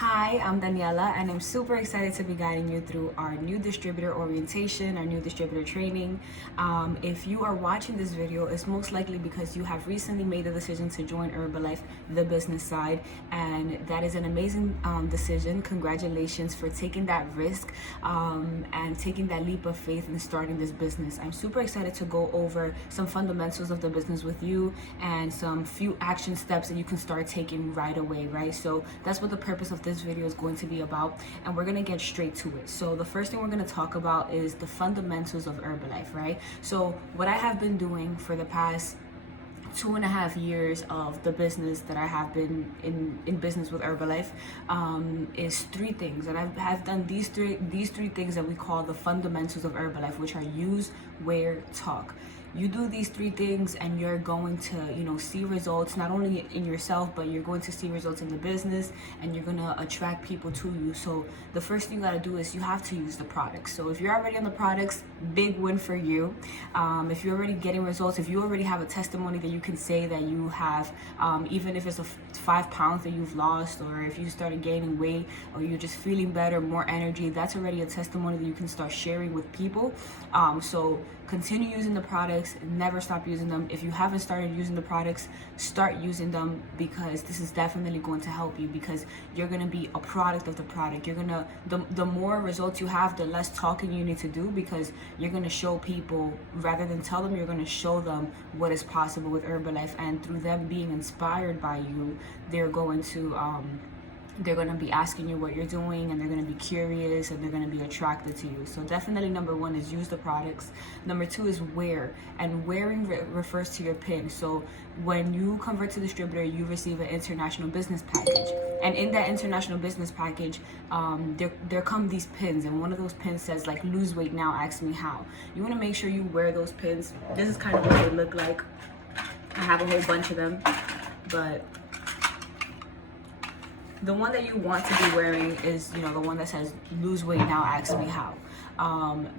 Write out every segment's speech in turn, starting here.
Hi, I'm Daniela, and I'm super excited to be guiding you through our new distributor orientation, our new distributor training. If you are watching this video, it's most likely because you have recently made the decision to join Herbalife, the business side, and that is an amazing decision. Congratulations for taking that risk and taking that leap of faith and starting this business. I'm super excited to go over some fundamentals of the business with you and some few action steps that you can start taking right away, right? So that's what the purpose of this video is going to be about, and we're going to get straight to it. So the first thing we're going to talk about is the fundamentals of Herbalife, right? So what I have been doing for the past 2.5 years of the business that I have been in business with Herbalife is three things, and I've done these three things that we call the fundamentals of Herbalife, which are use, wear, talk. You do these three things and you're going to see results not only in yourself, but you're going to see results in the business, and you're going to attract people to you. So the first thing you got to do is you have to use the products. So if you're already on the products, big win for you. If you're already getting results, if you already have a testimony that you can say that you have, even if it's 5 pounds that you've lost, or if you started gaining weight, or you're just feeling better, more energy, that's already a testimony that you can start sharing with people. So continue using the products, never stop using them. If you haven't started using the products, start using them, because this is definitely going to help you, because you're going to be a product of the product. You're going to, the more results you have, the less talking you need to do, because you're going to show people, rather than tell them, you're going to show them what is possible with Herbalife, and through them being inspired by you, they're going to be asking you what you're doing, and they're going to be curious, and they're going to be attracted to you. So definitely number one is use the products. Number two is wear, and wearing refers to your pin. So when you convert to distributor, you receive an international business package, and in that international business package, there come these pins, and one of those pins says like lose weight now, ask me how. You want to make sure you wear those pins. This is kind of what they look like. I have a whole bunch of them, but the one that you want to be wearing is, the one that says lose weight now, ask me how.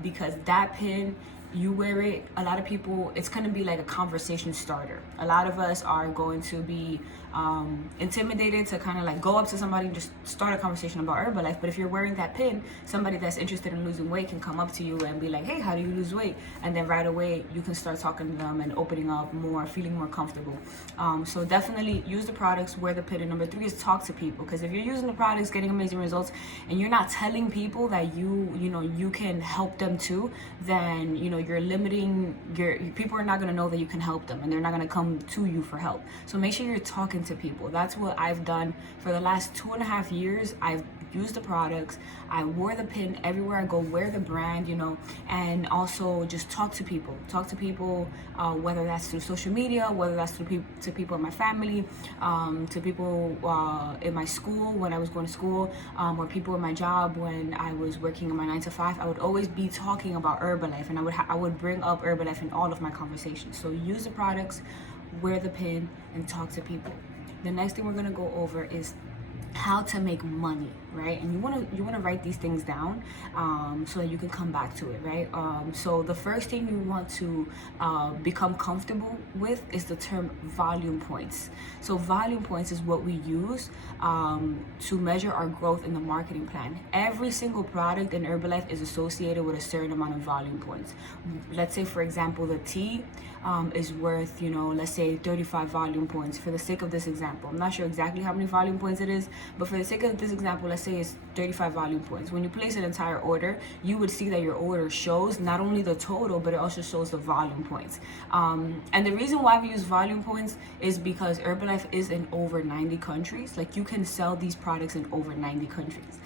Because that pin, you wear it, a lot of people, it's going to be like a conversation starter. A lot of us are going to be intimidated to kind of like go up to somebody and just start a conversation about Herbalife. But if you're wearing that pin, somebody that's interested in losing weight can come up to you and be like, hey, how do you lose weight? And then right away you can start talking to them and opening up more, feeling more comfortable. So definitely use the products, wear the pin. And number three is talk to people, because if you're using the products, getting amazing results, and you're not telling people that you can help them too, then you're limiting people are not going to know that you can help them, and they're not going to come to you for help. So make sure you're talking to people. That's what I've done for the last 2.5 years. I've used the products, I wore the pin everywhere I go, wear the brand, and also just talk to people, whether that's through social media, whether that's to people in my family, to people in my school when I was going to school, or people in my job when I was working in my 9 to 5. I would always be talking about Herbalife, and I would bring up Herbalife in all of my conversations. So use the products, wear the pin, and talk to people. The next thing we're going to go over is how to make money, right? And you want to write these things down so that you can come back to it, right? So the first thing you want to become comfortable with is the term volume points. So volume points is what we use to measure our growth in the marketing plan. Every single product in Herbalife is associated with a certain amount of volume points. Let's say, for example, the tea is worth, let's say 35 volume points. For the sake of this example, I'm not sure exactly how many volume points it is, but for the sake of this example, let's say it's 35 volume points. When you place an entire order, you would see that your order shows not only the total, but it also shows the volume points. And the reason why we use volume points is because Herbalife is in over 90 countries. Like, you can sell these products in over 90 countries.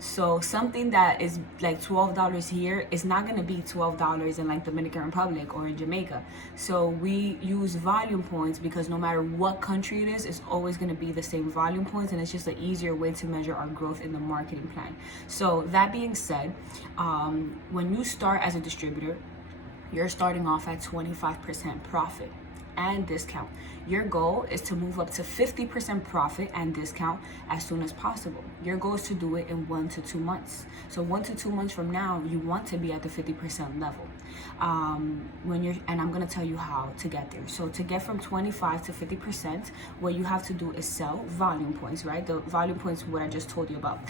So something that is like $12 here is not going to be $12 in like Dominican Republic or in Jamaica. So we use volume points because no matter what country it is, it's always going to be the same volume points, and it's just an easier way to measure our growth in the marketing plan. So that being said, when you start as a distributor, you're starting off at 25% profit and discount. Your goal is to move up to 50% profit and discount as soon as possible. Your goal is to do it in 1 to 2 months. So 1 to 2 months from now, you want to be at the 50% level. And I'm gonna tell you how to get there. So to get from 25 to 50%, what you have to do is sell volume points, right? The volume points, what I just told you about.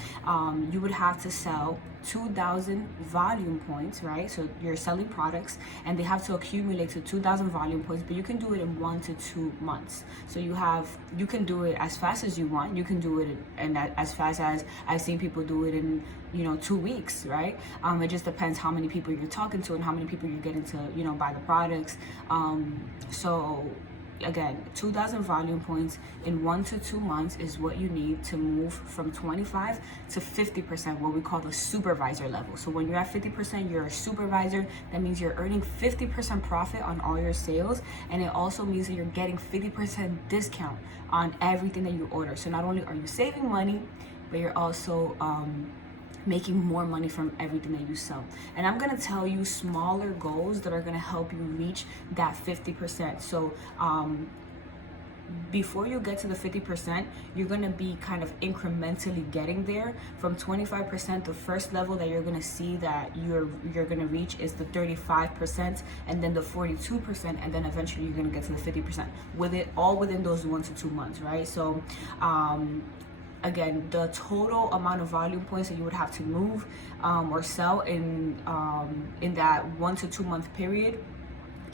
You would have to sell 2,000 volume points, right? So you're selling products and they have to accumulate to 2,000 volume points, but you can do it in 1 to 2 months. So you can do it as fast as you want. You can do it as fast as I've seen people do it in 2 weeks, right? It just depends how many people you're talking to and how many people you're getting to buy the products. So again, 2,000 volume points in 1 to 2 months is what you need to move from 25 to 50%, what we call the supervisor level. So when you're at 50%, you're a supervisor. That means you're earning 50% profit on all your sales. And it also means that you're getting 50% discount on everything that you order. So not only are you saving money, but you're also making more money from everything that you sell. And I'm gonna tell you smaller goals that are gonna help you reach that 50%. So before you get to the 50%, you're gonna be kind of incrementally getting there. From 25%, the first level that you're gonna see that you're gonna reach is the 35%, and then the 42%, and then eventually you're gonna get to the 50%. With it all within those 1 to 2 months, right? So again, the total amount of volume points that you would have to move or sell in that 1 to 2 month period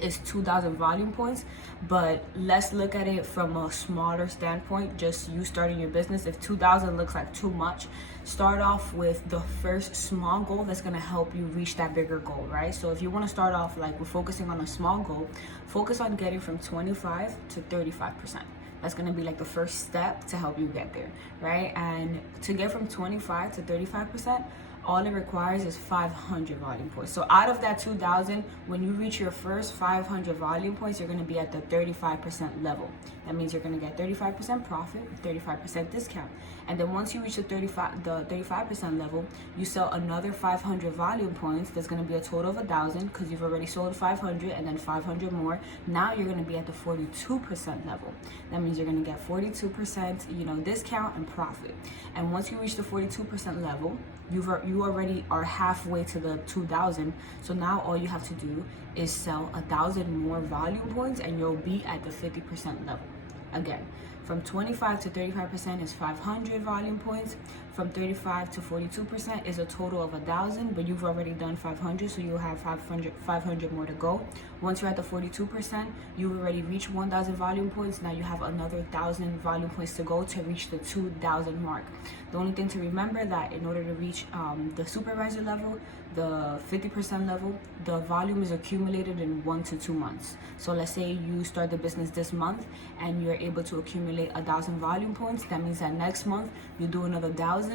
is 2,000 volume points. But let's look at it from a smaller standpoint, just you starting your business. If 2,000 looks like too much, start off with the first small goal that's gonna help you reach that bigger goal, right? So if you wanna start off like we're focusing on a small goal, focus on getting from 25 to 35%. That's gonna be like the first step to help you get there, right? And to get from 25 to 35%, all it requires is 500 volume points. So out of that 2,000, when you reach your first 500 volume points, you're gonna be at the 35% level. That means you're gonna get 35% profit, 35% discount. And then once you reach the 35% level, you sell another 500 volume points. That's gonna be a total of 1,000 because you've already sold 500 and then 500 more. Now you're gonna be at the 42% level. That means you're gonna get 42%, discount and profit. And once you reach the 42% level, you already are halfway to the 2,000. So now all you have to do is sell 1,000 more volume points and you'll be at the 50% level. Again, from 25 to 35% is 500 volume points. From 35 to 42% is a total of 1,000, but you've already done 500, so you'll have 500 more to go. Once you're at the 42%, you've already reached 1,000 volume points. Now you have another 1,000 volume points to go to reach the 2,000 mark. The only thing to remember that in order to reach the supervisor level, the 50% level, the volume is accumulated in 1 to 2 months. So let's say you start the business this month and you're able to accumulate 1,000 volume points. That means that next month you do another 1,000,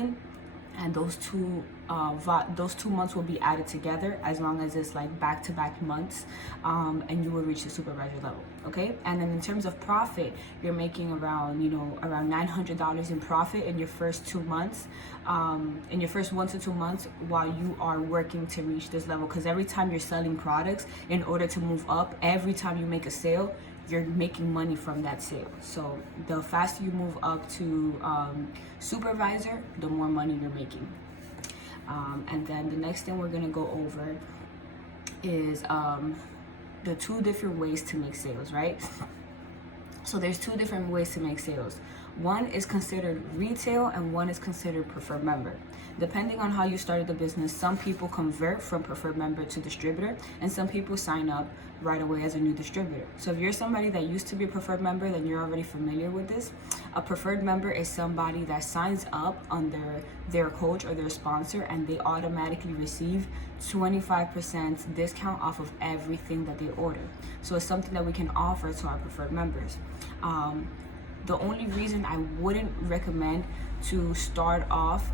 and those two months will be added together as long as it's like back-to-back months, and you will reach the supervisor level. Okay, and then in terms of profit, you're making around $900 in profit in your first 2 months, in your first 1 to 2 months while you are working to reach this level. Because every time you're selling products, in order to move up, every time you make a sale, you're making money from that sale. So the faster you move up to supervisor, the more money you're making. And then the next thing we're gonna go over is the 2 different ways to make sales, right? So there's 2 different ways to make sales. One is considered retail and one is considered preferred member. Depending on how you started the business, some people convert from preferred member to distributor, and some people sign up right away as a new distributor. So if you're somebody that used to be a preferred member, then you're already familiar with this. A preferred member is somebody that signs up under their coach or their sponsor, and they automatically receive 25% discount off of everything that they order. So it's something that we can offer to our preferred members. The only reason I wouldn't recommend to start off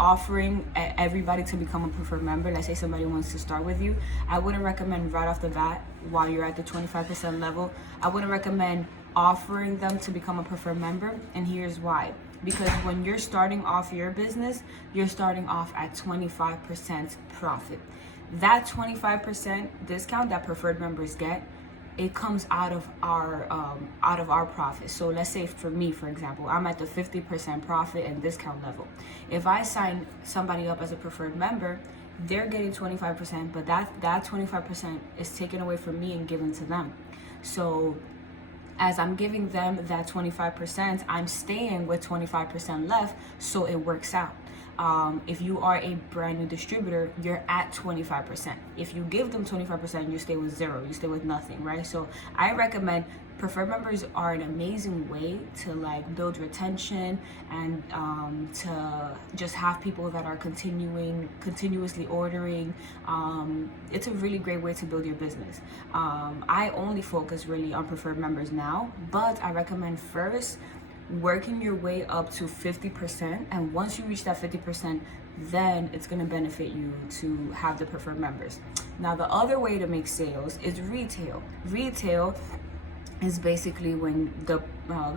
offering everybody to become a preferred member, let's say somebody wants to start with you, I wouldn't recommend right off the bat while you're at the 25% level, I wouldn't recommend offering them to become a preferred member. And here's why. Because when you're starting off your business, you're starting off at 25% profit. That 25% discount that preferred members get it comes out of our profit. So let's say for me, for example, I'm at the 50% profit and discount level. If I sign somebody up as a preferred member, they're getting 25%, but that 25% is taken away from me and given to them. So as I'm giving them that 25%, I'm staying with 25% left, so it works out. If you are a brand new distributor, you're at 25%. If you give them 25%, you stay with zero, you stay with nothing, right? So I recommend preferred members are an amazing way to like build retention and to just have people that are continuously ordering. It's a really great way to build your business. I only focus really on preferred members now, but I recommend first working your way up to 50%, and once you reach that 50%, then it's going to benefit you to have the preferred members. Now the other way to make sales is retail. Retail is basically when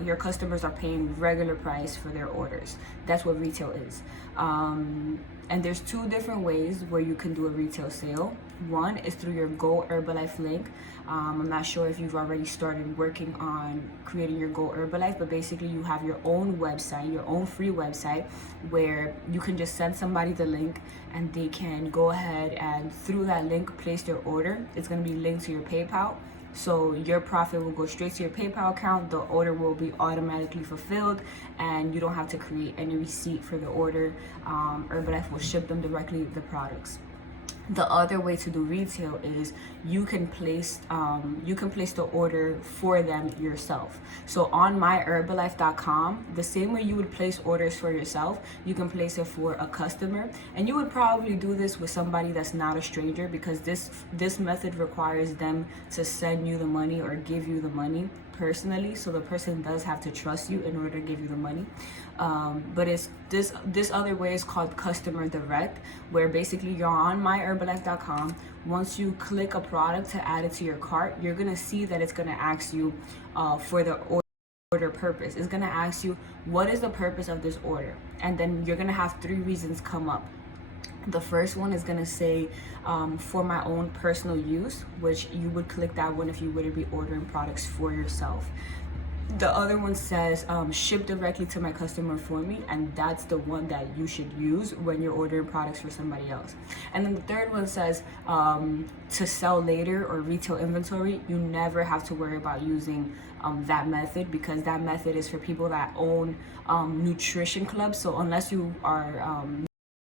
your customers are paying regular price for their orders. That's what retail is. And there's two different ways where you can do a retail sale. One is through your Go Herbalife link. I'm not sure if you've already started working on creating your Go Herbalife, but basically you have your own website, your own free website, where you can just send somebody the link and they can go ahead and through that link place their order. It's going to be linked to your PayPal. So your profit will go straight to your PayPal account. The order will be automatically fulfilled and you don't have to create any receipt for the order. Herbalife will ship them directly the products. The other way to do retail is you can place the order for them yourself. So on myherbalife.com, the same way you would place orders for yourself, you can place it for a customer. And you would probably do this with somebody that's not a stranger, because this method requires them to send you the money or give you the money personally. So the person does have to trust you in order to give you the money. But it's this other way is called customer direct, where basically you're on myherbalife.com. Once you click a product to add it to your cart, you're gonna see that it's gonna ask you for the order purpose. It's gonna ask you, what is the purpose of this order? And then you're gonna have 3 reasons come up. The first one is gonna say for my own personal use, which you would click that one if you were to be ordering products for yourself. The other one says ship directly to my customer for me, and that's the one that you should use when you're ordering products for somebody else. And then the third one says to sell later or retail inventory. You never have to worry about using that method, because that method is for people that own nutrition clubs. So unless you are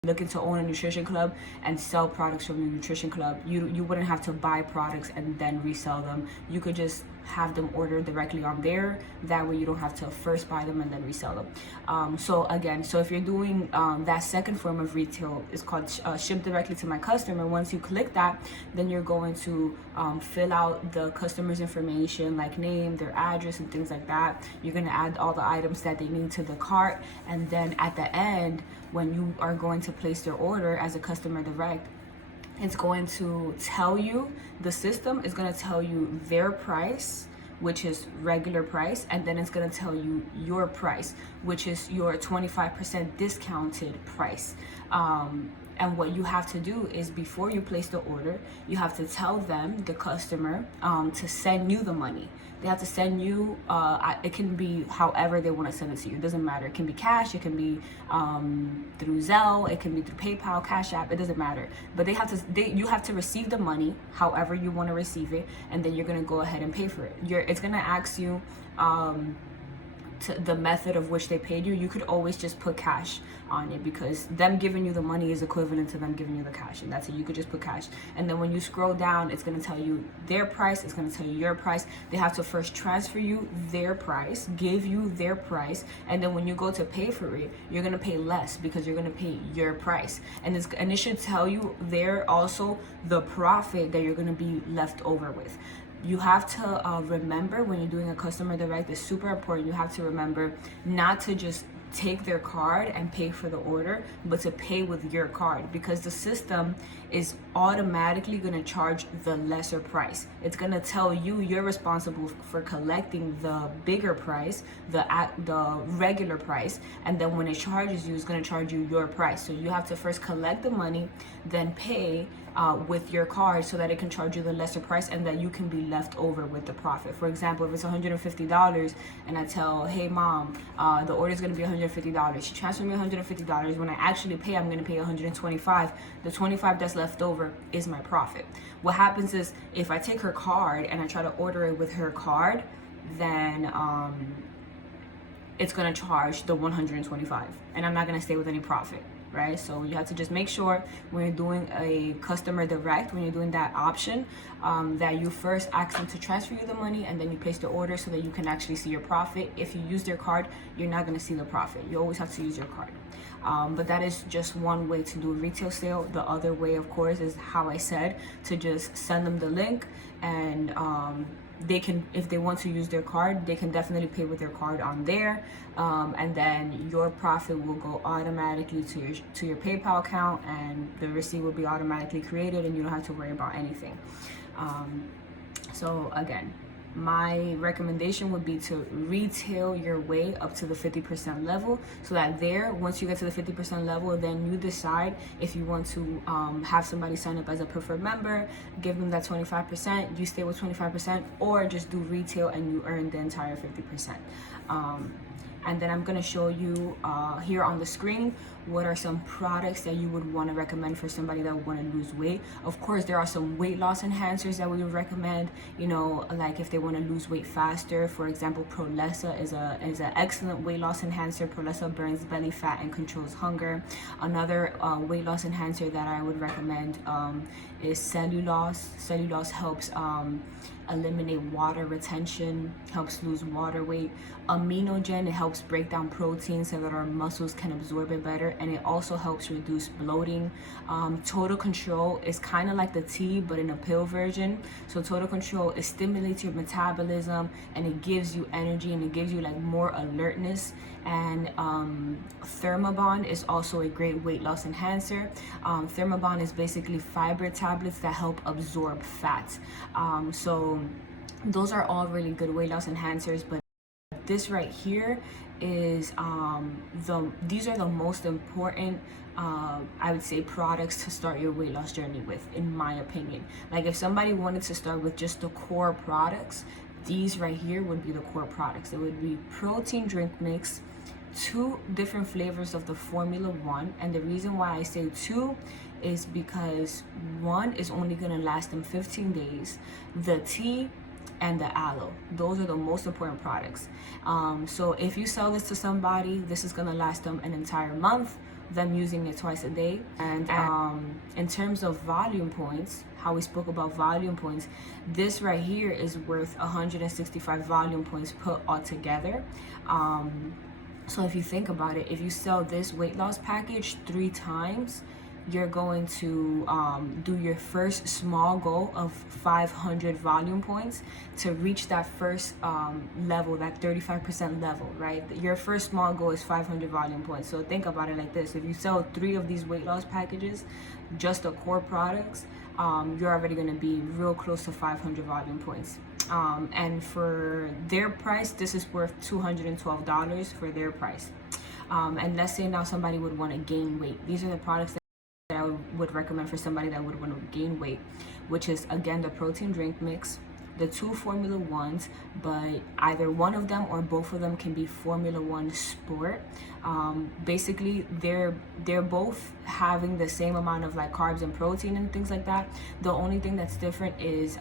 looking to own a nutrition club and sell products from your nutrition club, you wouldn't have to buy products and then resell them. You could just have them ordered directly on there. That way you don't have to first buy them and then resell them. So if you're doing that second form of retail, is called ship directly to my customer. Once you click that, then you're going to fill out the customer's information, like name, their address, and things like that. You're going to add all the items that they need to the cart, and then at the end, when you are going to place their order as a customer direct, it's going to tell you, the system is going to tell you their price, which is regular price, and then it's going to tell you your price, which is your 25% discounted price. And what you have to do is, before you place the order, you have to tell them, the customer, to send you the money. They have to send you, it can be however they want to send it to you. It doesn't matter. It can be cash, it can be through Zelle, it can be through PayPal, Cash App, it doesn't matter. But you have to receive the money however you want to receive it, and then you're going to go ahead and pay for it. It's going to ask you the method of which they paid you. You could always just put cash on it, because them giving you the money is equivalent to them giving you the cash, and that's it. You could just put cash, and then when you scroll down, it's going to tell you their price, it's going to tell you your price. They have to first transfer you their price, give you their price, and then when you go to pay for it, you're going to pay less because you're going to pay your price, and it should tell you there also the profit that you're going to be left over with. You have to remember, when you're doing a customer direct, it's super important. You have to remember not to just take their card and pay for the order, but to pay with your card, because the system is automatically going to charge the lesser price. It's going to tell you you're responsible for collecting the bigger price, the regular price, and then when it charges you, it's going to charge you your price. So you have to first collect the money, then pay, with your card, so that it can charge you the lesser price and that you can be left over with the profit. For example, if it's $150 and I tell, hey mom, the order is going to be $150, she transfers me $150. When I actually pay, I'm going to pay $125. The $25 that's left over is my profit. What happens is, if I take her card and I try to order it with her card, then it's going to charge the $125 and I'm not going to stay with any profit, right? So you have to just make sure when you're doing a customer direct, when you're doing that option, that you first ask them to transfer you the money and then you place the order so that you can actually see your profit. If you use their card, you're not going to see the profit. You always have to use your card. But that is just one way to do a retail sale. The other way, of course, is how I said, to just send them the link, and they can, if they want to use their card, they can definitely pay with their card on there, and then your profit will go automatically to your PayPal account, and the receipt will be automatically created, and you don't have to worry about anything. So again, my recommendation would be to retail your way up to the 50% level, so that there, once you get to the 50% level, then you decide if you want to have somebody sign up as a preferred member, give them that 25%, you stay with 25%, or just do retail and you earn the entire 50%. And then I'm going to show you here on the screen what are some products that you would want to recommend for somebody that would want to lose weight. Of course, there are some weight loss enhancers that we would recommend, you know, like if they want to lose weight faster. For example, Prolessa is an excellent weight loss enhancer. Prolessa burns belly fat and controls hunger. Another weight loss enhancer that I would recommend is cellulose. Cellulose helps eliminate water retention, helps lose water weight. Aminogen, it helps break down protein so that our muscles can absorb it better, and it also helps reduce bloating. Total Control is kind of like the tea, but in a pill version. So Total Control, it stimulates your metabolism, and it gives you energy, and it gives you like more alertness. And Thermobond is also a great weight loss enhancer. Thermobond is basically fiber tablets that help absorb fat. So those are all really good weight loss enhancers, but this right here is these are the most important I would say products to start your weight loss journey with, in my opinion. Like if somebody wanted to start with just the core products, these right here would be the core products. It would be protein drink mix, 2 different flavors of the Formula 1, and the reason why I say 2 is because 1 is only gonna last them 15 days. The tea and the aloe, those are the most important products. So if you sell this to somebody, this is gonna last them an entire month, them using it twice a day. And in terms of volume points, how we spoke about volume points, this right here is worth 165 volume points put all together. So if you think about it, if you sell this weight loss package 3 times, you're going to do your first small goal of 500 volume points to reach that first level, that 35% level, right? Your first small goal is 500 volume points. So think about it like this: if you sell 3 of these weight loss packages, just the core products, you're already going to be real close to 500 volume points. And for their price, this is worth $212 for their price. And let's say now somebody would want to gain weight. These are the products that I would recommend for somebody that would want to gain weight, which is again the protein drink mix, the 2 Formula 1s, but either one of them or both of them can be Formula 1 Sport. Basically they're both having the same amount of like carbs and protein and things like that. The only thing that's different is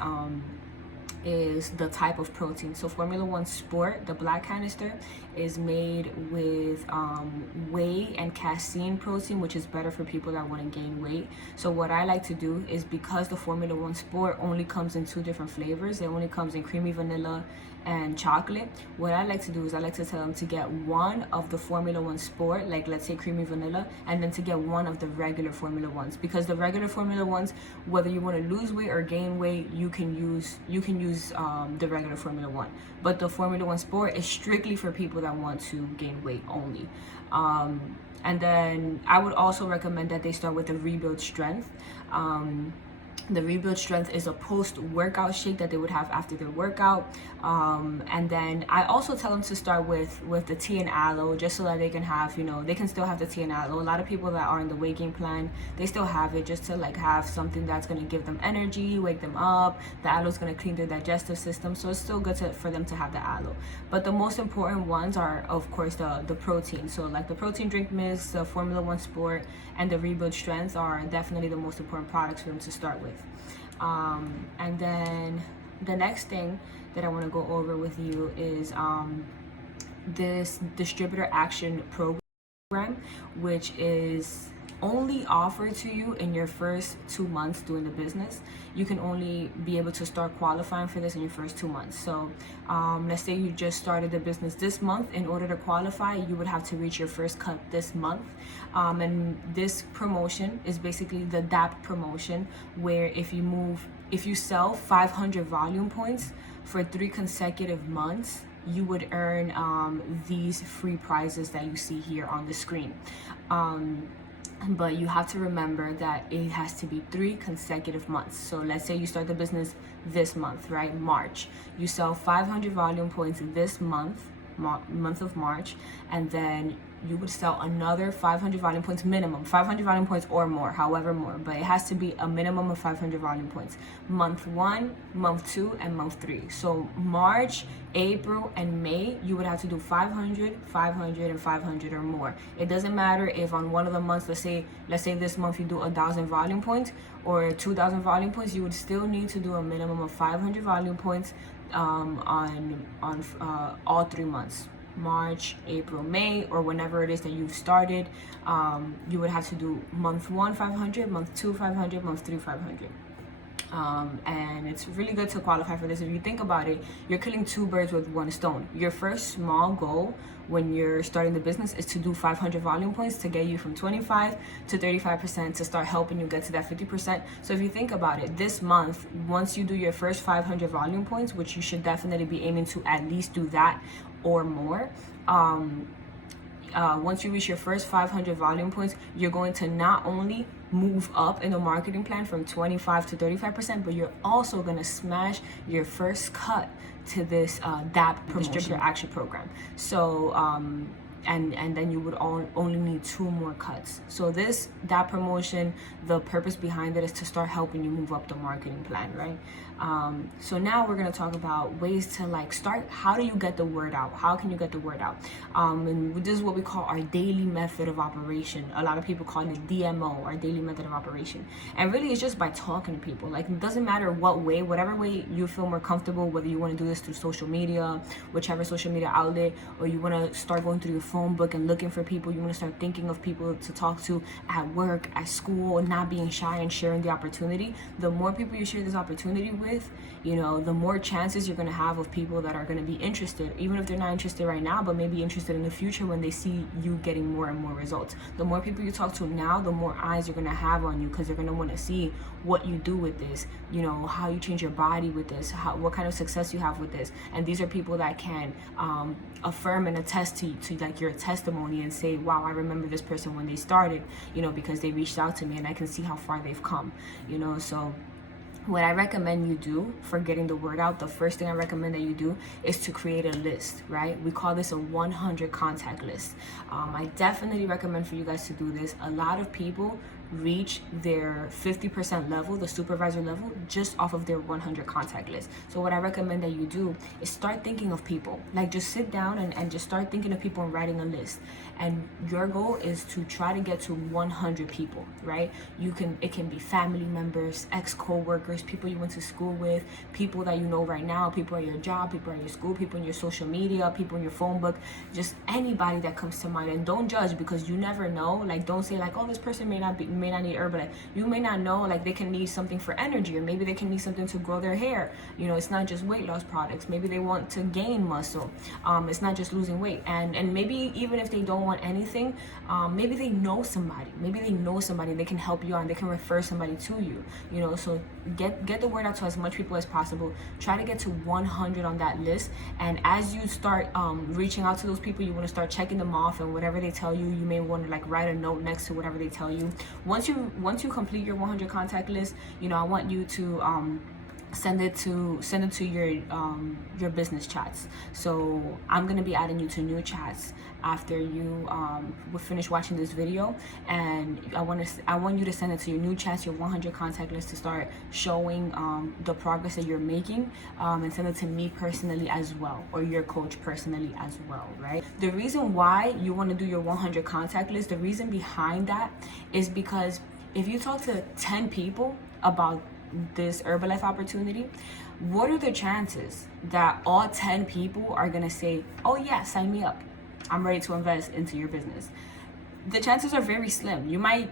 the type of protein. So Formula 1 Sport, the black canister, is made with whey and casein protein, which is better for people that want to gain weight. So what I like to do is, because the Formula 1 Sport only comes in 2 different flavors, it only comes in creamy vanilla and chocolate, what I like to do is I like to tell them to get 1 of the Formula 1 Sport, like let's say creamy vanilla, and then to get 1 of the regular Formula 1s, because the regular Formula 1s, whether you want to lose weight or gain weight, you can use the regular Formula 1, but the Formula 1 Sport is strictly for people that want to gain weight only. And then I would also recommend that they start with the Rebuild Strength. The Rebuild Strength is a post-workout shake that they would have after their workout. And then I also tell them to start with the tea and aloe, just so that they can have, they can still have the tea and aloe. A lot of people that are in the weight gain plan, they still have it just to like have something that's going to give them energy, wake them up. The aloe is going to clean their digestive system, so it's still good for them to have the aloe. But the most important ones are, of course, the protein. So like the protein drink mix, the Formula One Sport, and the Rebuild Strength are definitely the most important products for them to start with. And then the next thing that I want to go over with you is this distributor action program, which is only offered to you in your first 2 months doing the business. You can only be able to start qualifying for this in your first 2 months. So let's say you just started the business this month. In order to qualify, you would have to reach your first cut this month. And this promotion is basically the DAP promotion, where if you sell 500 volume points for 3 consecutive months, you would earn these free prizes that you see here on the screen. But you have to remember that it has to be 3 consecutive months. So let's say you start the business this month, right? March. You sell 500 volume points this month of March, and then you would sell another 500 volume points minimum, 500 volume points or more, however more, but it has to be a minimum of 500 volume points. Month 1, month 2, and month 3. So March, April, and May, you would have to do 500, 500, and 500 or more. It doesn't matter if on one of the months, let's say this month you do 1,000 volume points or 2,000 volume points, you would still need to do a minimum of 500 volume points on all 3 months. March, April, May, or whenever it is that you've started, you would have to do month 1 500, month 2 500, month 3 500. And it's really good to qualify for this. If you think about it, you're killing 2 birds with 1 stone. Your first small goal when you're starting the business is to do 500 volume points to get you from 25 to 35% to start helping you get to that 50%. So if you think about it, this month, once you do your first 500 volume points, which you should definitely be aiming to at least do that or more, once you reach your first 500 volume points, you're going to not only move up in the marketing plan from 25 to 35%, but you're also going to smash your first cut to this DAP distributor action program. So and then you would only need 2 more cuts. So that promotion, the purpose behind it is to start helping you move up the marketing plan, right? So now we're going to talk about ways to like start. How do you get the word out? How can you get the word out? And this is what we call our daily method of operation. A lot of people call it DMO, our daily method of operation. And really it's just by talking to people. Like it doesn't matter what way, whatever way you feel more comfortable, whether you want to do this through social media, whichever social media outlet, or you want to start going through your phone book and looking for people. You want to start thinking of people to talk to at work, at school, not being shy and sharing the opportunity. The more people you share this opportunity with, the more chances you're going to have of people that are going to be interested, even if they're not interested right now, but maybe interested in the future when they see you getting more and more results. The more people you talk to now, the more eyes you're going to have on you, because they're going to want to see what you do with this, how you change your body with this, what kind of success you have with this. And these are people that can affirm and attest to like your testimony and say, wow, I remember this person when they started, because they reached out to me and I can see how far they've come, so what I recommend you do for getting the word out, the first thing I recommend that you do is to create a list, right? We call this a 100 contact list. I definitely recommend for you guys to do this. A lot of people reach their 50% level, the supervisor level, just off of their 100 contact list. So what I recommend that you do is start thinking of people. Like just sit down and just start thinking of people and writing a list. And your goal is to try to get to 100 people, right? It can be family members, ex-co-workers, people you went to school with, people that you know right now, people at your job, people at your school, people in your social media, people in your phone book, just anybody that comes to mind. And don't judge, because you never know. Like don't say like, oh, this person may not need Herbalife. You may not know, like they can need something for energy, or maybe they can need something to grow their hair. It's not just weight loss products. Maybe they want to gain muscle. It's not just losing weight. And maybe even if they don't want anything, maybe they know somebody. They can help you out and they can refer somebody to you. So get the word out to as much people as possible. Try to get to 100 on that list. And as you start reaching out to those people, you want to start checking them off, and whatever they tell you, you may want to like write a note next to whatever they tell you. once you complete your 100 contact list, I want you to send it to your business chats. So I'm gonna be adding you to new chats after you will finish watching this video, and I want you to send it to your new chats, your 100 contact list, to start showing the progress that you're making, and send it to me personally as well, or your coach personally as well, right? The reason why you want to do your 100 contact list, the reason behind that is because if you talk to 10 people about this Herbalife opportunity, what are the chances that all 10 people are gonna say, oh yeah, sign me up, I'm ready to invest into your business? The chances are very slim. You might,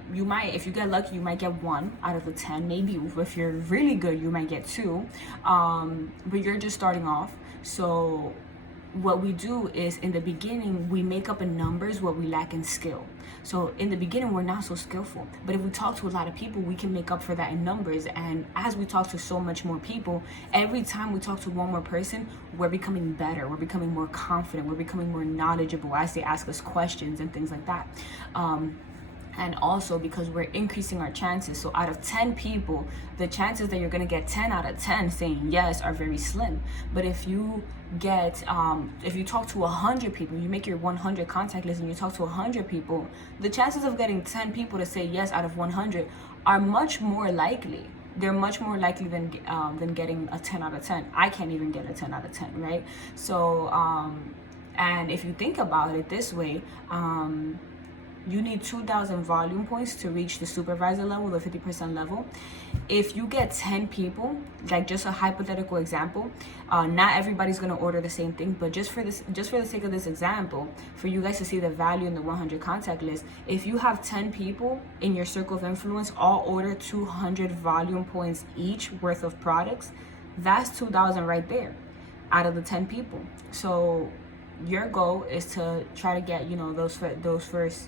if you get lucky, you might get 1 out of the 10. Maybe if you're really good, you might get 2. But you're just starting off. So what we do is, in the beginning, we make up in numbers what we lack in skill. So in the beginning, we're not so skillful, but if we talk to a lot of people, we can make up for that in numbers. And as we talk to so much more people, every time we talk to one more person, we're becoming better, we're becoming more confident, we're becoming more knowledgeable as they ask us questions and things like that. And also because we're increasing our chances. So out of 10 people, the chances that you're gonna get 10 out of 10 saying yes are very slim. But if you talk to 100 people, you make your 100 contact list and you talk to 100 people, the chances of getting 10 people to say yes out of 100 are much more likely. They're much more likely than getting a 10 out of 10. I can't even get a 10 out of 10, right? So, and if you think about it this way, you need 2,000 volume points to reach the supervisor level, the 50% level. If you get 10 people, like just a hypothetical example, not everybody's gonna order the same thing, but just for the sake of this example, for you guys to see the value in the 100 contact list, if you have 10 people in your circle of influence all order 200 volume points each worth of products, that's 2,000 right there out of the 10 people. So your goal is to try to get those first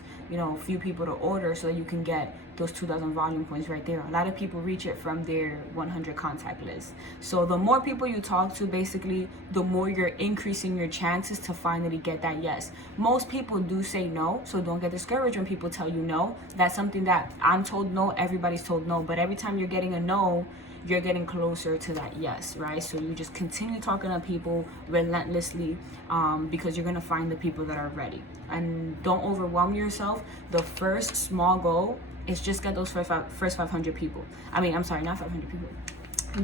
few people to order, so that you can get those 2,000 volume points right there. A lot of people reach it from their 100 contact list. So the more people you talk to, basically, the more you're increasing your chances to finally get that yes. Most people do say no, so don't get discouraged when people tell you no. That's something that I'm told no, everybody's told no, but every time you're getting a no, you're getting closer to that yes, right? So you just continue talking to people relentlessly, because you're gonna find the people that are ready. And don't overwhelm yourself. The first small goal is just get those first 500 people. I'm sorry, not 500 people.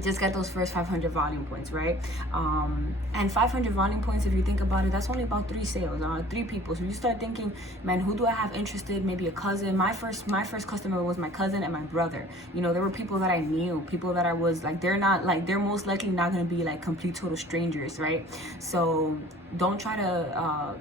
Just get those first 500 volume points, right? And 500 volume points, if you think about it, that's only about 3 sales, 3 people. So you start thinking, man, who do I have interested? Maybe a cousin. My first customer was my cousin and my brother. There were people that I knew, people that I was like, they're most likely not gonna be like complete total strangers, right? So don't try to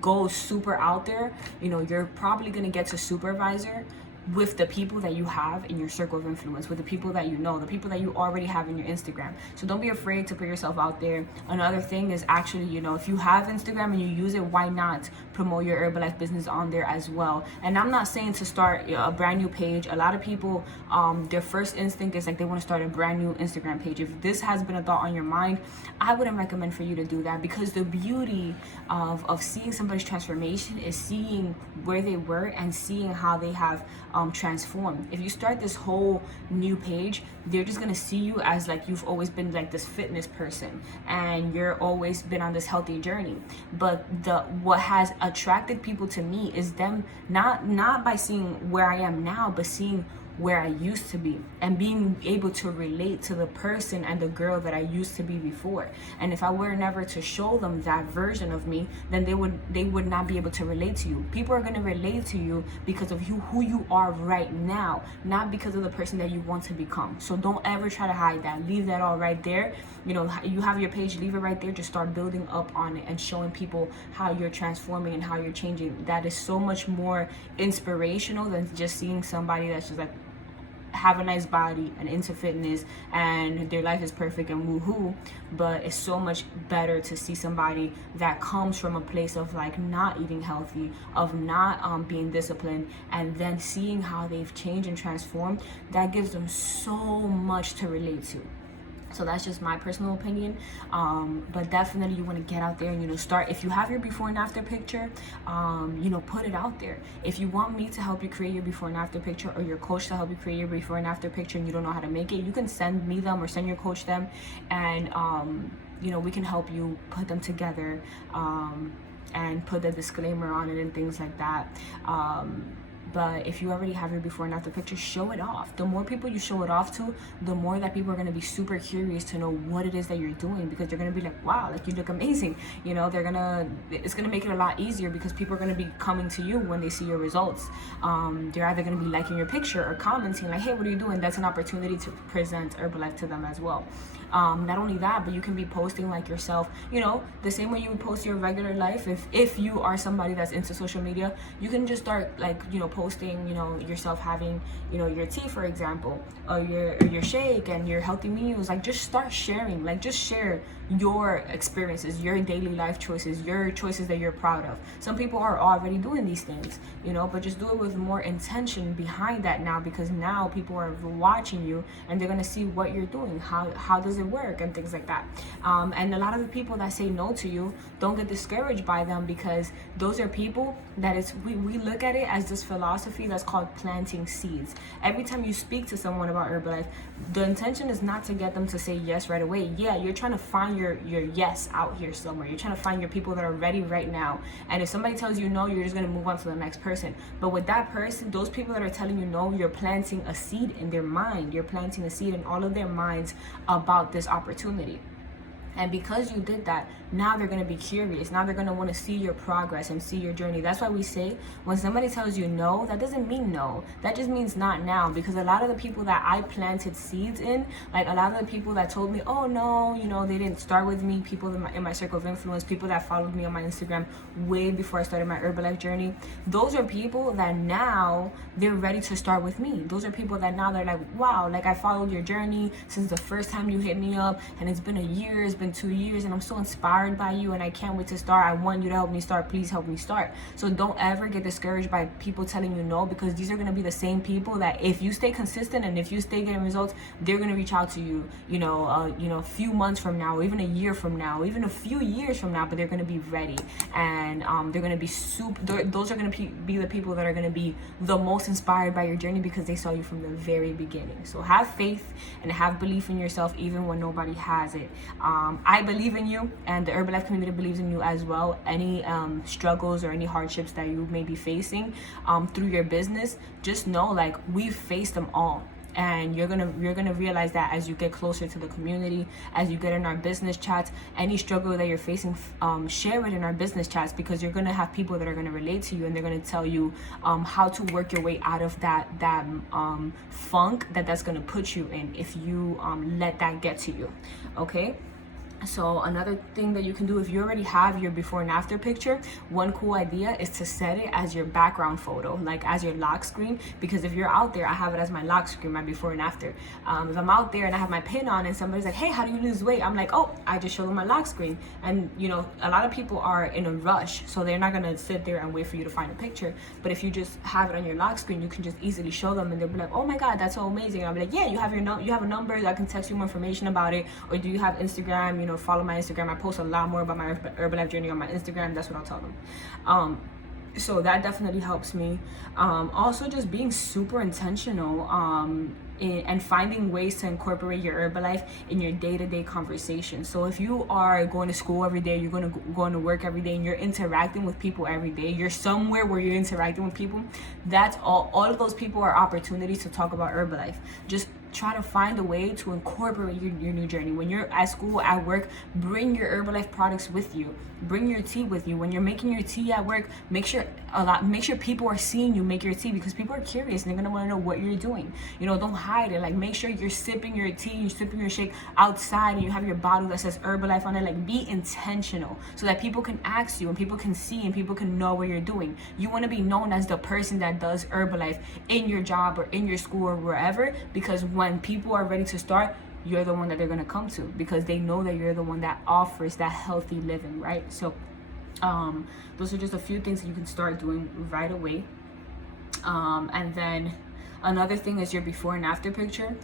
go super out there. You're probably gonna get to supervisor with the people that you have in your circle of influence, with the people that you know, the people that you already have in your Instagram. So don't be afraid to put yourself out there. Another thing is actually, if you have Instagram and you use it, why not promote your Herbalife business on there as well? And I'm not saying to start a brand new page. A lot of people, their first instinct is like they want to start a brand new Instagram page. If this has been a thought on your mind, I wouldn't recommend for you to do that, because the beauty of seeing somebody's transformation is seeing where they were and seeing how they have transformed. If you start this whole new page, they're just gonna see you as like you've always been like this fitness person and you're always been on this healthy journey. But what has attracted people to me is them not by seeing where I am now, but seeing where I used to be and being able to relate to the person and the girl that I used to be before. And if I were never to show them that version of me, then they would not be able to relate to you. People are going to relate to you because of who you are right now, not because of the person that you want to become. So don't ever try to hide that. Leave that all right there. You have your page, leave it right there. Just start building up on it and showing people how you're transforming and how you're changing. That is so much more inspirational than just seeing somebody that's just like have a nice body and into fitness and their life is perfect and woohoo. But it's so much better to see somebody that comes from a place of like not eating healthy, of not being disciplined, and then seeing how they've changed and transformed. That gives them so much to relate to. So that's just my personal opinion. But definitely you want to get out there and, start. If you have your before and after picture, put it out there. If you want me to help you create your before and after picture, or your coach to help you create your before and after picture, and you don't know how to make it, you can send me them or send your coach them, and we can help you put them together, and put the disclaimer on it and things like that. But if you already have your before and after picture, show it off. The more people you show it off to, the more that people are going to be super curious to know what it is that you're doing, because they're going to be like, wow, like, you look amazing. It's going to make it a lot easier, because people are going to be coming to you when they see your results. They're either going to be liking your picture or commenting like, hey, what are you doing? That's an opportunity to present Herbalife to them as well. Not only that, but you can be posting like yourself, the same way you would post your regular life. If you are somebody that's into social media, you can just start like, posting, yourself having, your tea, for example, or your shake and your healthy meals. Like, just start sharing, like, just share your experiences, your daily life choices, your choices that you're proud of. Some people are already doing these things, but just do it with more intention behind that now, because now people are watching you and they're going to see what you're doing, how does it work, and things like that. And a lot of the people that say no to you, don't get discouraged by them, because those are people that we look at it as this philosophy that's called planting seeds. Every time you speak to someone about Herbalife, the intention is not to get them to say yes right away. Yeah, you're trying to find your yes out here somewhere. You're trying to find your people that are ready right now. And if somebody tells you no, you're just going to move on to the next person. But with that person, those people that are telling you no, you're planting a seed in their mind. You're planting a seed in all of their minds about this opportunity. And because you did that, now they're going to be curious. Now they're going to want to see your progress and see your journey. That's why we say, when somebody tells you no, that doesn't mean no. That just means not now. Because a lot of the people that I planted seeds in, like a lot of the people that told me, oh no, they didn't start with me, people in my circle of influence, people that followed me on my Instagram way before I started my Herbalife journey, those are people that now they're ready to start with me. Those are people that now they're like, wow, like, I followed your journey since the first time you hit me up, and it's been a year, it's been 2 years, and I'm so inspired by you, and I can't wait to start. I want you to help me start. Please help me start. So don't ever get discouraged by people telling you no, because these are going to be the same people that, if you stay consistent and if you stay getting results, they're going to reach out to you, a few months from now, or even a year from now, or even a few years from now, but they're going to be ready, and they're going to be those are going to be the people that are going to be the most inspired by your journey, because they saw you from the very beginning. So have faith and have belief in yourself, even when nobody has it. I believe in you, and the Herbalife community believes in you as well. Any struggles or any hardships that you may be facing through your business, just know, like, we've faced them all. And you're gonna realize that as you get closer to the community, as you get in our business chats. Any struggle that you're facing, share it in our business chats, because you're gonna have people that are gonna relate to you, and they're gonna tell you how to work your way out of that funk that's gonna put you in, if you let that get to you. Okay. So another thing that you can do, if you already have your before and after picture, one cool idea is to set it as your background photo, like as your lock screen. Because if you're out there, I have it as my lock screen, my before and after. If I'm out there and I have my pin on and somebody's like, hey, how do you lose weight? I'm like, oh, I just show them my lock screen. And a lot of people are in a rush, so they're not gonna sit there and wait for you to find a picture. But if you just have it on your lock screen, you can just easily show them, and they'll be like, oh my God, that's so amazing. And I'll be like, yeah, you have a number, I can text you more information about it. Or do you have Instagram? Follow my Instagram. I post a lot more about my Herbalife journey on my Instagram. That's what I'll tell them. So that definitely helps me. Also, just being super intentional and finding ways to incorporate your Herbalife in your day-to-day conversation. So if you are going to school every day, you're going to work every day, and you're interacting with people every day, you're somewhere where you're interacting with people, that's all of those people are opportunities to talk about Herbalife. Just try to find a way to incorporate your new journey. When you're at school, at work, bring your Herbalife products with you. Bring your tea with you. When you're making your tea at work, make sure people are seeing you make your tea, because people are curious and they're gonna want to know what you're doing. Don't hide it. Like, make sure you're sipping your tea, you're sipping your shake outside, and you have your bottle that says Herbalife on it. Like, be intentional so that people can ask you and people can see and people can know what you're doing. You want to be known as the person that does Herbalife in your job or in your school or wherever, because when people are ready to start, you're the one that they're going to come to, because they know that you're the one that offers that healthy living, right? So those are just a few things that you can start doing right away. And then Another thing is your before and after picture.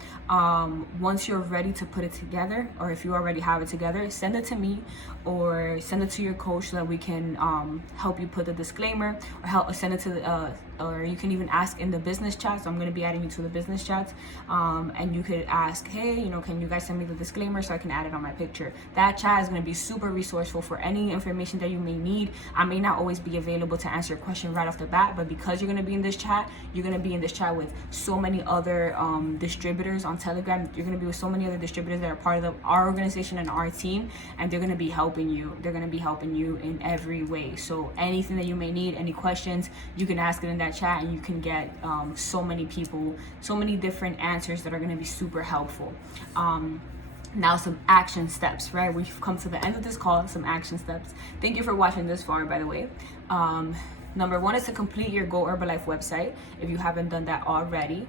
Once you're ready to put it together, or if you already have it together, send it to me or send it to your coach so that we can help you put the disclaimer, or send it to the or you can even ask in the business chat. So I'm going to be adding you to the business chats, and you could ask, hey, can you guys send me the disclaimer so I can add it on my picture. That chat is going to be super resourceful for any information that you may need. I may not always be available to answer your question right off the bat, but because you're going to be in this chat, you're going to be in this chat with so many other distributors on Telegram. You're going to be with so many other distributors that are part of our organization and our team, and they're going to be helping you. They're going to be helping you in every way. So anything that you may need, any questions, you can ask it in that chat, and you can get so many people, so many different answers that are going to be super helpful. Now some action steps, right? We've come to the end of this call, some action steps. Thank you for watching this far, by the way. Number one is to complete your Go Herbalife website. If you haven't done that already,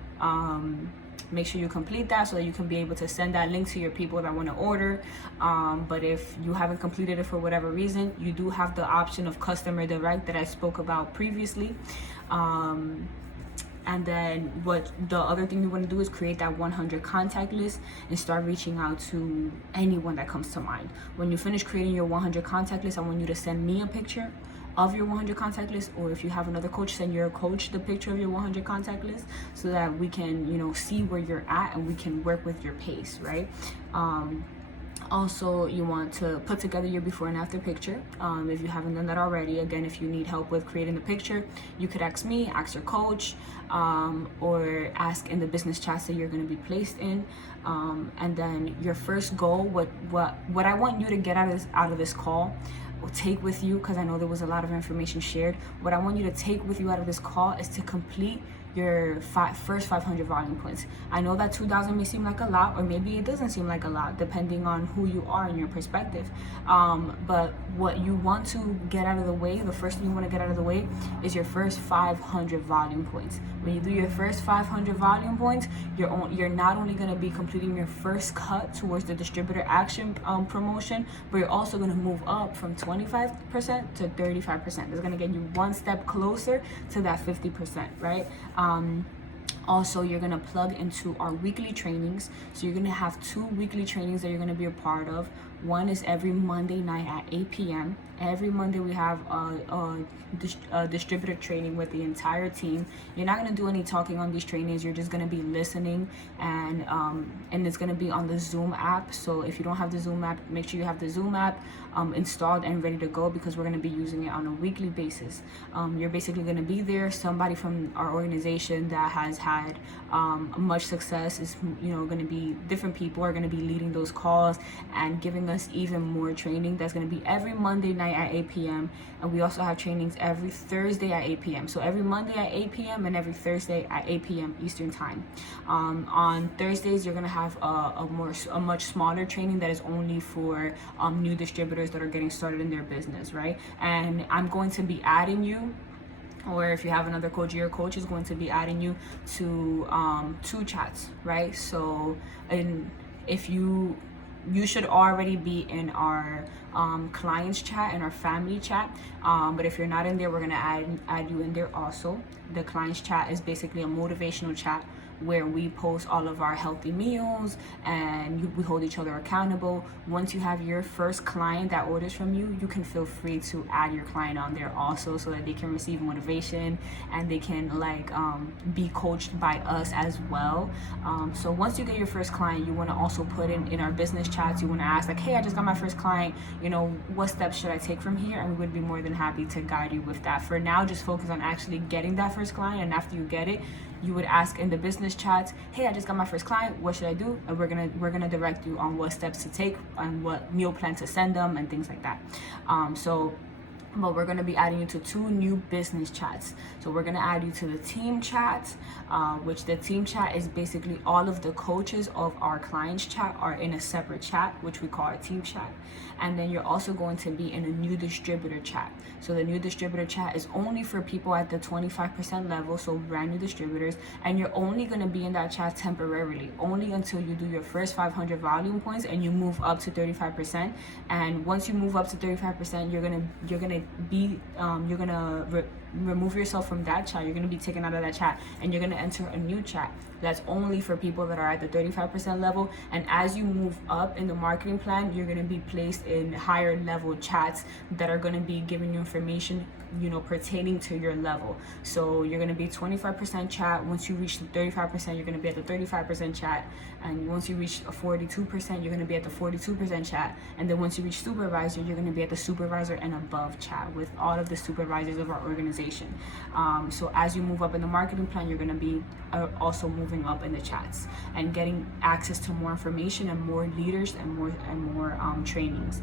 make sure you complete that so that you can be able to send that link to your people that want to order. But if you haven't completed it for whatever reason, you do have the option of customer direct that I spoke about previously. And then what the other thing you want to do is create that 100 contact list and start reaching out to anyone that comes to mind. When you finish creating your 100 contact list, I want you to send me a picture of your 100 contact list, or if you have another coach, send your coach the picture of your 100 contact list so that we can, see where you're at and we can work with your pace, right? Also, you want to put together your before and after picture. If you haven't done that already, again, if you need help with creating the picture, you could ask me, ask your coach, or ask in the business chats that you're going to be placed in. And then your first goal, what I want you to get out of this call, or take with you, because I know there was a lot of information shared. What I want you to take with you out of this call is to complete your first 500 volume points. I know that 2,000 may seem like a lot, or maybe it doesn't seem like a lot, depending on who you are and your perspective. But what you want to get out of the way, the first thing you want to get out of the way, is your first 500 volume points. When you do your first 500 volume points, you're not only going to be completing your first cut towards the distributor action promotion, but you're also going to move up from 25% to 35%. It's going to get you one step closer to that 50%, right? Also, you're going to plug into our weekly trainings. So you're going to have 2 weekly trainings that you're going to be a part of. One is every Monday night at 8 p.m. Every Monday we have a distributor training with the entire team. You're not going to do any talking on these trainings. You're just going to be listening, and it's going to be on the Zoom app. So if you don't have the Zoom app, make sure you have the Zoom app installed and ready to go, because we're going to be using it on a weekly basis. You're basically going to be there. Somebody from our organization that has had much success is going to be, different people are going to be leading those calls and giving us even more training. That's going to be every Monday night at 8 p.m. And we also have trainings every Thursday at 8 p.m. So every Monday at 8 p.m. and every Thursday at 8 p.m. Eastern time. On Thursdays, you're going to have a much smaller training that is only for new distributors that are getting started in their business, right? And I'm going to be adding you, or if you have another coach, your coach is going to be adding you to 2 chats, right? So, if you should already be in our clients chat and our family chat, but if you're not in there, we're gonna add you in there also. The clients chat is basically a motivational chat where we post all of our healthy meals and we hold each other accountable. Once you have your first client that orders from you, you can feel free to add your client on there also, so that they can receive motivation and they can be coached by us as well. So once you get your first client, you want to also put in our business chats, you want to ask hey, I just got my first client, what steps should I take from here? And we would be more than happy to guide you with that. For now, just focus on actually getting that first client, and after you get it, you would ask in the business chats, hey, I just got my first client, what should I do? And we're gonna direct you on what steps to take and what meal plan to send them and things like that. But we're going to be adding you to 2 new business chats. So we're going to add you to the team chat, which the team chat is basically all of the coaches of our clients chat are in a separate chat, which we call our team chat. And then you're also going to be in a new distributor chat. So the new distributor chat is only for people at the 25% level, so brand new distributors. And you're only going to be in that chat temporarily, only until you do your first 500 volume points and you move up to 35%. And once you move up to 35%, you're gonna remove yourself from that chat. You're going to be taken out of that chat, and you're going to enter a new chat that's only for people that are at the 35% level. And as you move up in the marketing plan, you're going to be placed in higher level chats that are going to be giving you information, you know, pertaining to your level. So you're going to be 25% chat. Once you reach the 35%, you're going to be at the 35% chat. And once you reach a 42%, you're going to be at the 42% chat. And then once you reach supervisor, you're going to be at the supervisor and above chat with all of the supervisors of our organization. So as you move up in the marketing plan, you're going to be also moving up in the chats and getting access to more information and more leaders and more trainings.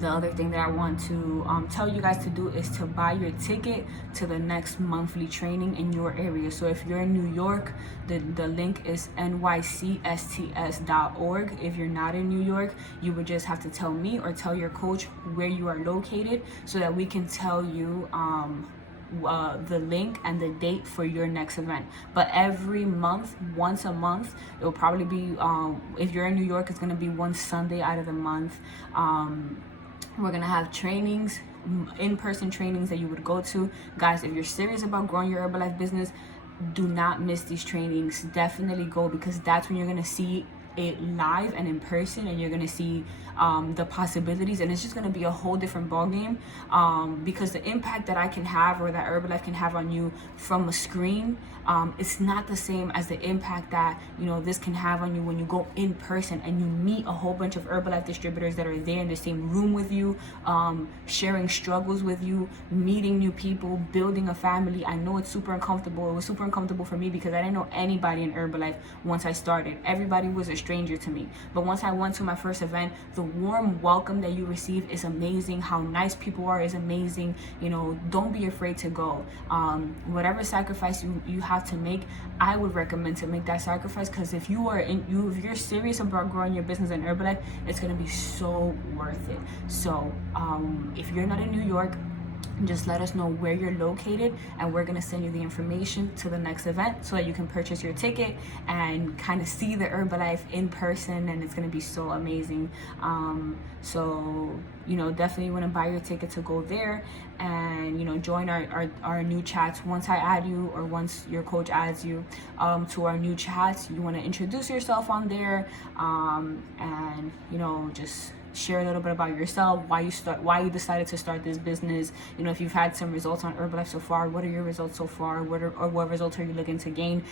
The other thing that I want to tell you guys to do is to buy your ticket to the next monthly training in your area. So if you're in New York, the link is nycsts.org. If you're not in New York, you would just have to tell me or tell your coach where you are located so that we can tell you the link and the date for your next event. But every month, once a month, it will probably be if you're in New York, it's going to be one Sunday out of the month. We're going to have trainings, in-person trainings that you would go to. Guys, if you're serious about growing your Herbalife business, do not miss these trainings. Definitely go, because that's when you're going to see it live and in person, and you're going to see the possibilities, and it's just going to be a whole different ballgame, because the impact that I can have or that Herbalife can have on you from a screen, it's not the same as the impact that, you know, this can have on you when you go in person and you meet a whole bunch of Herbalife distributors that are there in the same room with you, sharing struggles with you, meeting new people, building a family. I know it's super uncomfortable. It was super uncomfortable for me because I didn't know anybody in Herbalife once I started. Everybody was a stranger to me. But once I went to my first event, the warm welcome that you receive is amazing. How nice people are is amazing. You know, don't be afraid to go. Whatever sacrifice you have to make, I would recommend to make that sacrifice, because if you're serious about growing your business in Herbalife, it's going to be so worth it. So if you're not in New York, just let us know where you're located, and we're going to send you the information to the next event so that you can purchase your ticket and kind of see the Herbalife in person, and it's going to be so amazing. So, you know, definitely want to buy your ticket to go there and, you know, join our new chats. Once I add you, or once your coach adds you to our new chats, you want to introduce yourself on there, and, you know, just share a little bit about yourself, why you decided to start this business. You know, if you've had some results on Herbalife so far, what are your results so far? What results are you looking to gain?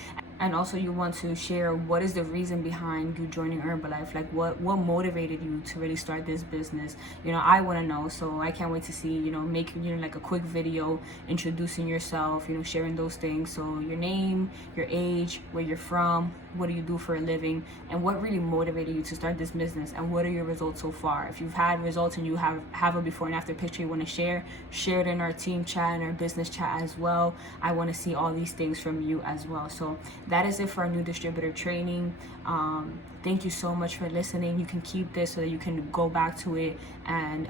And also you want to share what is the reason behind you joining Herbalife, like what motivated you to really start this business. You know, I want to know, so I can't wait to see, you know, making, you know, like a quick video introducing yourself, you know, sharing those things. So your name, your age, where you're from, what do you do for a living, and what really motivated you to start this business, and what are your results so far. If you've had results and you have a before and after picture you want to share it in our team chat and our business chat as well. I want to see all these things from you as well. So that is it for our new distributor training. Thank you so much for listening. You can keep this so that you can go back to it and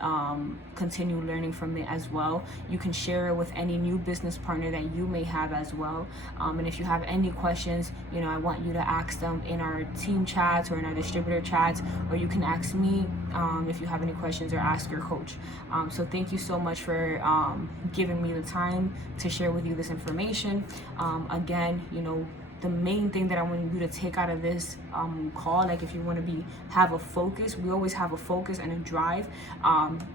continue learning from it as well. You can share it with any new business partner that you may have as well. And if you have any questions, you know, I want you to ask them in our team chats or in our distributor chats, or you can ask me if you have any questions, or ask your coach. So thank you so much for giving me the time to share with you this information. Again, you know, the main thing that I want you to take out of this call, like if you want to have a focus, we always have a focus and a drive.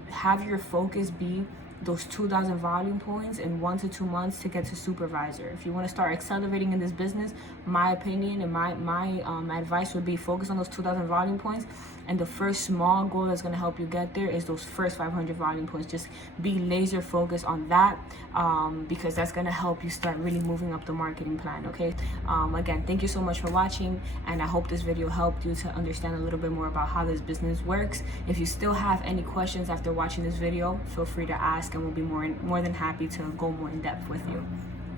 Have your focus be those 2,000 volume points in 1 to 2 months to get to supervisor. If you want to start accelerating in this business, my opinion and my advice would be focus on those 2,000 volume points. And the first small goal that's going to help you get there is those first 500 volume points. Just be laser focused on that, because that's going to help you start really moving up the marketing plan. Okay. Again, thank you so much for watching, and I hope this video helped you to understand a little bit more about how this business works. If you still have any questions after watching this video, feel free to ask, and we'll be more than happy to go more in depth with you.